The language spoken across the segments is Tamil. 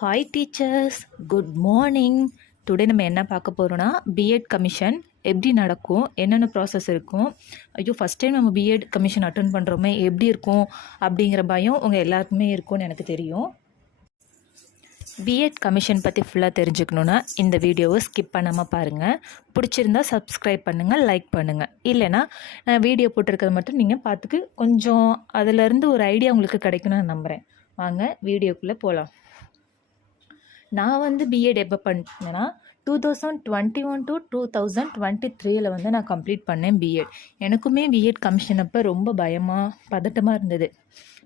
Hi teachers, good morning. Today நம்ம என்ன பார்க்க போகிறோன்னா பிஎட் கமிஷன் எப்படி நடக்கும், என்னென்ன ப்ராசஸ் இருக்கும். ஐயோ, ஃபஸ்ட் டைம் நம்ம பிஎட் கமிஷன் அட்டன் பண்ணுறோமே, எப்படி இருக்கும் அப்படிங்கிற பயம் உங்கள் எல்லாருக்குமே இருக்கும்னு எனக்கு தெரியும். பிஎட் கமிஷன் பற்றி ஃபுல்லாக தெரிஞ்சுக்கணுன்னா இந்த வீடியோவை ஸ்கிப் பண்ணாமல் பாருங்கள். பிடிச்சிருந்தா சப்ஸ்கிரைப் பண்ணுங்கள், லைக் பண்ணுங்கள். இல்லைனா நான் வீடியோ போட்டிருக்கிறது மட்டும் நீங்கள் பார்த்துக்கு கொஞ்சம் அதிலேருந்து ஒரு ஐடியா உங்களுக்கு கிடைக்கும்னு நான் நம்புகிறேன். வாங்க வீடியோக்குள்ளே போகலாம். நான் பிஎட் எப்போ பண்ணேன்னா 2021 to 2023 நான் கம்ப்ளீட் பண்ணேன் பிஎட். எனக்குமே பிஎட் கமிஷன் அப்போ ரொம்ப பயமாக பதட்டமாக இருந்தது.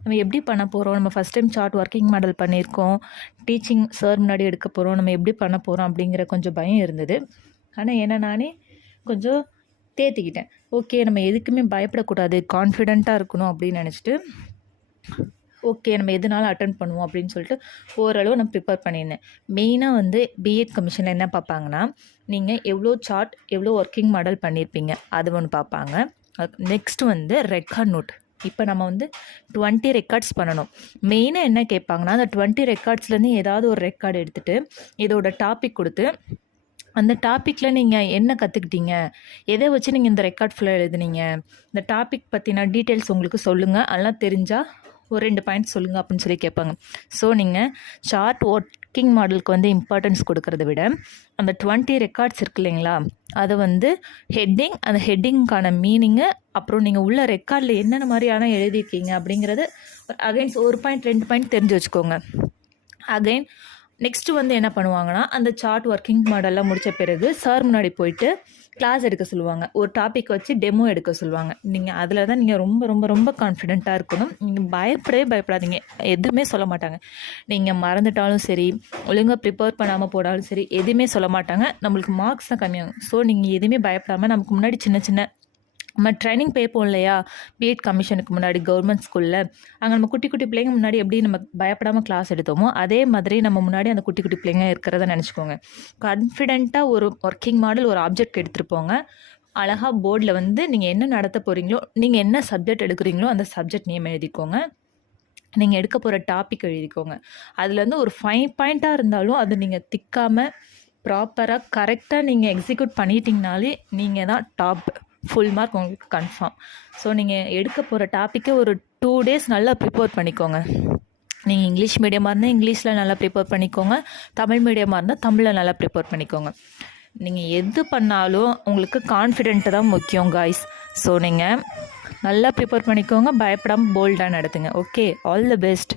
நம்ம எப்படி பண்ண போகிறோம், நம்ம first time chart working model பண்ணியிருக்கோம், டீச்சிங் சார் முன்னாடி எடுக்க போகிறோம், நம்ம எப்படி பண்ண போகிறோம் அப்படிங்கிற கொஞ்சம் பயம் இருந்தது. ஆனால் என்ன நானே கொஞ்சம் தேத்திக்கிட்டேன். ஓகே, நம்ம எதுக்குமே பயப்படக்கூடாது, கான்ஃபிடெண்ட்டாக இருக்கணும் அப்படின்னு நினச்சிட்டு ஓகே நம்ம எதுனாலும் அட்டன் பண்ணுவோம் அப்படின்னு சொல்லிட்டு ஓரளவு நான் ப்ரிப்பேர் பண்ணியிருந்தேன். மெயினாக பிஎட் கமிஷனில் என்ன பார்ப்பாங்கன்னா, நீங்கள் எவ்வளோ சார்ட் எவ்வளோ ஒர்க்கிங் மாடல் பண்ணியிருப்பீங்க அது ஒன்று பார்ப்பாங்க. Next record note. இப்போ நம்ம 20 ரெக்கார்ட்ஸ் பண்ணணும். மெயினாக என்ன கேட்பாங்கன்னா, அந்த 20 ரெக்கார்ட்ஸ்லேருந்து ஏதாவது ஒரு ரெக்கார்டு எடுத்துகிட்டு இதோட டாபிக் கொடுத்து அந்த டாப்பிக்கில் நீங்கள் என்ன கற்றுக்கிட்டீங்க, எதை வச்சு நீங்கள் இந்த ரெக்கார்ட் ஃபுல்லாக எழுதுனீங்க, இந்த டாபிக் பற்றின டீட்டெயில்ஸ் உங்களுக்கு சொல்லுங்கள், அதெல்லாம் தெரிஞ்சால் ஒரு 2 பாயிண்ட்ஸ் சொல்லுங்கள் அப்படின்னு சொல்லி கேட்பாங்க. ஸோ நீங்கள் சார்ட் ஒர்க்கிங் மாடலுக்கு இம்பார்ட்டன்ஸ் கொடுக்கறத விட அந்த 20 ரெக்கார்ட்ஸ் இருக்கு இல்லைங்களா, அதை ஹெட்டிங், அந்த ஹெட்டிங்க்கான மீனிங்கு, அப்புறம் நீங்கள் உள்ள ரெக்கார்டில் என்னென்ன மாதிரியான எழுதியிருக்கீங்க அப்படிங்கிறது அகைன்ஸ் 1 பாயிண்ட் 2 பாயிண்ட் தெரிஞ்சு வச்சுக்கோங்க. அகைன் நெக்ஸ்ட்டு என்ன பண்ணுவாங்கன்னா, அந்த சார்ட் ஒர்க்கிங் மாடல்லாம் முடித்த பிறகு சார் முன்னாடி போயிட்டு கிளாஸ் எடுக்க சொல்லுவாங்க. ஒரு டாபிக் வச்சு டெமோ எடுக்க சொல்லுவாங்க. நீங்கள் அதில் தான் நீங்கள் ரொம்ப ரொம்ப ரொம்ப கான்ஃபிடென்ட்டாக இருக்கணும். நீங்கள் பயப்படாதீங்க, எதுவுமே சொல்ல மாட்டாங்க. நீங்கள் மறந்துட்டாலும் சரி, ஒழுங்காக ப்ரிப்பேர் பண்ணாமல் போனாலும் சரி, எதுவுமே சொல்ல மாட்டாங்க. நம்மளுக்கு மார்க்ஸ் தான் கம்மியாகும். ஸோ நீங்கள் எதுவுமே பயப்படாமல் நமக்கு முன்னாடி சின்ன நம்ம ட்ரைனிங் போயிருப்போம் இல்லையா, பிஎட் கமிஷனுக்கு முன்னாடி கவர்மெண்ட் ஸ்கூலில், அங்கே நம்ம குட்டி குட்டி பிள்ளைங்க முன்னாடி எப்படி நம்ம பயப்படாமல் கிளாஸ் எடுத்தோமோ அதே மாதிரி நம்ம முன்னாடி அந்த குட்டி குட்டி பிள்ளைங்க இருக்கிறத நினச்சிக்கோங்க. கான்ஃபிடென்ட்டாக ஒரு ஒர்க்கிங் மாடல், ஒரு ஆப்ஜெக்ட் எடுத்துகிட்டு போங்க. அழகாக போர்டில் நீங்கள் என்ன நடத்த போகிறீங்களோ, நீங்கள் என்ன சப்ஜெக்ட் எடுக்கிறீங்களோ அந்த சப்ஜெக்ட் நேம் எழுதிக்கோங்க. நீங்கள் எடுக்க போகிற டாபிக் எழுதிக்கோங்க. அதில் ஒரு 5 பாயிண்ட்டாக இருந்தாலும் அது நீங்கள் திக்காமல் ப்ராப்பராக கரெக்டாக நீங்கள் எக்ஸிக்யூட் பண்ணிட்டீங்கனாலே நீங்கள் தான் டாப், ஃபுல் மார்க் உங்களுக்கு கன்ஃபார்ம். ஸோ நீங்கள் எடுக்க போகிற டாப்பிக்கை ஒரு 2 days நல்லா ப்ரிப்பேர் பண்ணிக்கோங்க. நீங்கள் இங்கிலீஷ் மீடியமாக இருந்தால் இங்கிலீஷில் நல்லா ப்ரிப்பேர் பண்ணிக்கோங்க, தமிழ் மீடியமாக இருந்தால் தமிழில் நல்லா ப்ரிப்பேர் பண்ணிக்கோங்க. நீங்கள் எது பண்ணாலும் உங்களுக்கு கான்ஃபிடென்ட்டு தான் முக்கியம் காய்ஸ். ஸோ நீங்கள் நல்லா ப்ரிப்பேர் பண்ணிக்கோங்க, பயப்படாமல் போல்டாக நடத்துங்க. Okay, all the best.